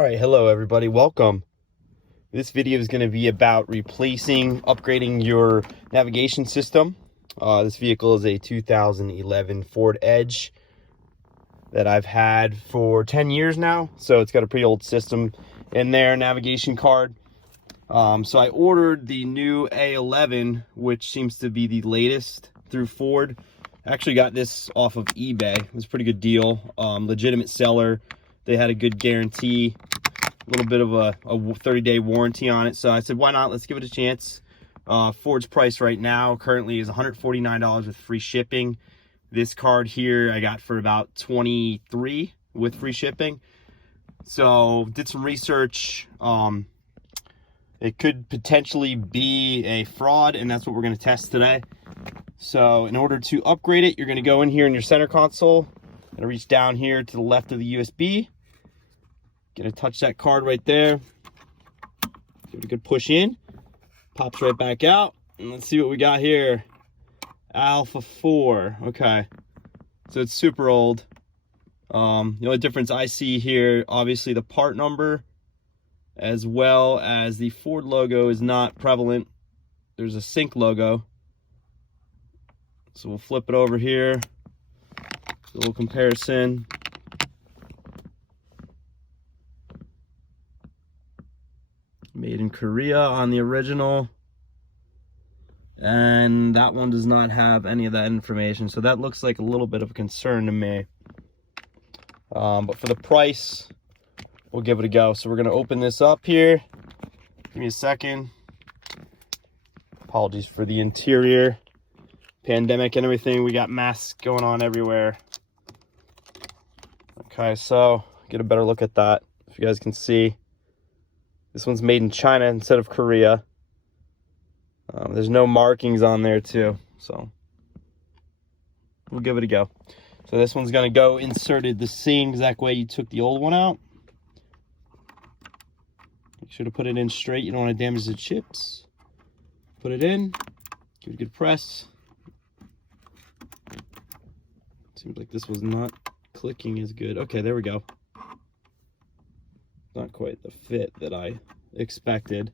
All right, hello everybody, welcome. This video is going to be about upgrading your navigation system. This vehicle is a 2011 Ford Edge that I've had for 10 years now, so it's got a pretty old system in there, navigation card. So I ordered the new A11, which seems to be the latest through Ford. I actually got this off of eBay. It was a pretty good deal, legitimate seller. They had a good guarantee, a little bit of a 30-day warranty on it. So I said, why not? Let's give it a chance. Ford's price right now currently is $149 with free shipping. This card here I got for about $23 with free shipping. So did some research. It could potentially be a fraud, and that's what we're going to test today. So in order to upgrade it, you're going to go in here in your center console and reach down here to the left of the USB. Gonna touch that card right there. Give it a good push in. Pops right back out. And let's see what we got here. Alpha 4. Okay. So it's super old. The only difference I see here, obviously the part number, as well as the Ford logo is not prevalent. There's a Sync logo. So we'll flip it over here. A little comparison. Made in Korea on the original, and that one does not have any of that information, so that looks like a little bit of a concern to me. But for the price, we'll give it a go. So we're going to open this up here. Give me a second. Apologies for the interior, pandemic and everything. We got masks going on everywhere. Okay, so get a better look at that. If you guys can see, this one's made in China instead of Korea. There's no markings on there too, so we'll give it a go. So this one's gonna go inserted the same exact way you took the old one out. Make sure to put it in straight. You don't want to damage the chips. Put it in, give it a good press. Seems like this was not clicking as good. Okay, there we go. Not quite the fit that I expected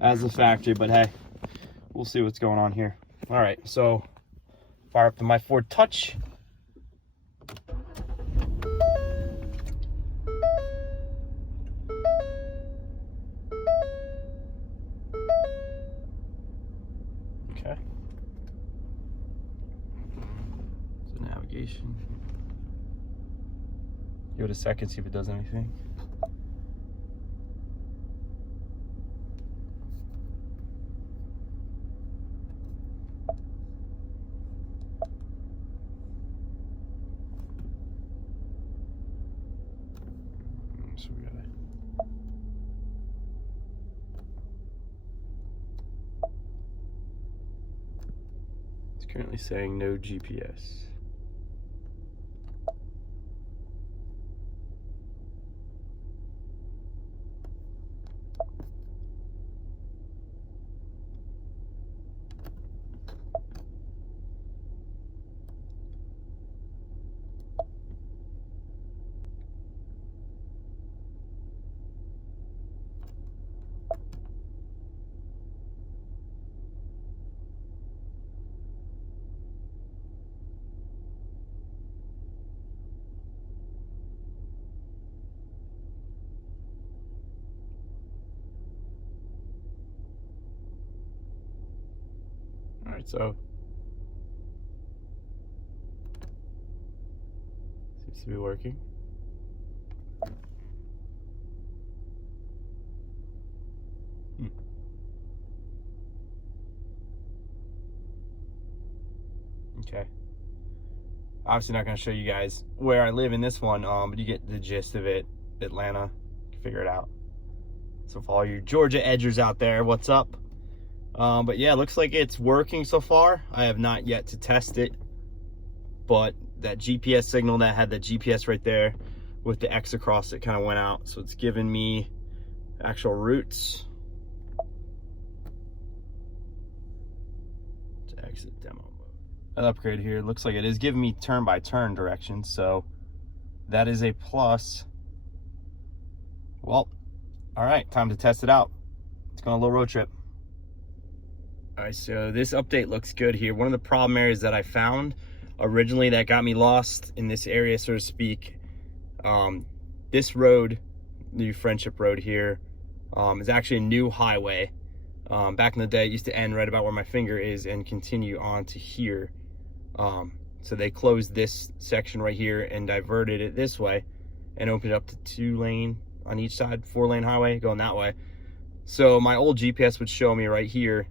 as the factory, but hey, we'll see what's going on here. All right, so fire up to my Ford Touch. Okay. So navigation. Give it a second, see if it does anything. So we got it. It's currently saying no GPS. All right, so seems to be working. Okay. Obviously not going to show you guys where I live in this one, but you get the gist of it. Atlanta, figure it out. So for all you Georgia edgers out there, what's up? But yeah, looks like it's working so far. I have not yet to test it, but that GPS signal that had that GPS right there with the X across it kind of went out. So it's giving me actual routes. To exit demo mode. An upgrade here. It looks like it is giving me turn by turn directions. So that is a plus. Well, all right, time to test it out. Let's go on a little road trip. All right, so this update looks good here. One of the problem areas that I found originally that got me lost in this area, so to speak, this road, New Friendship Road here, is actually a new highway. Back in the day, it used to end right about where my finger is and continue on to here. So they closed this section right here and diverted it this way and opened it up to 2-lane on each side, 4-lane highway going that way. So my old GPS would show me right here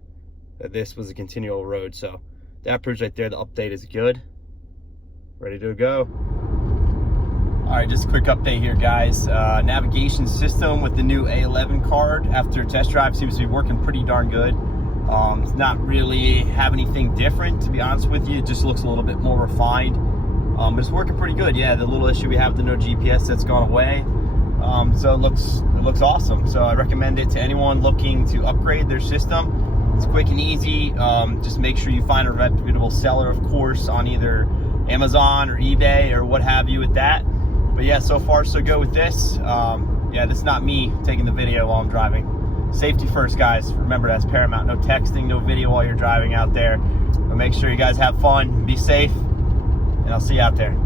that this was a continual road. So that proves right there the update is good. Ready to go. All right, just a quick update here, guys. Navigation system with the new A11 card after test drive seems to be working pretty darn good. It's not really have anything different, to be honest with you. It just looks a little bit more refined, but it's working pretty good. Yeah, the little issue we have with the no GPS, that's gone away. So it looks awesome. So I recommend it to anyone looking to upgrade their system. It's quick and easy. Just make sure you find a reputable seller, of course, on either Amazon or eBay or what have you with that. But yeah, so far so good with this. Yeah, this is not me taking the video while I'm driving. Safety first, guys. Remember, that's paramount. No texting, no video while you're driving out there. But make sure you guys have fun, be safe, and I'll see you out there.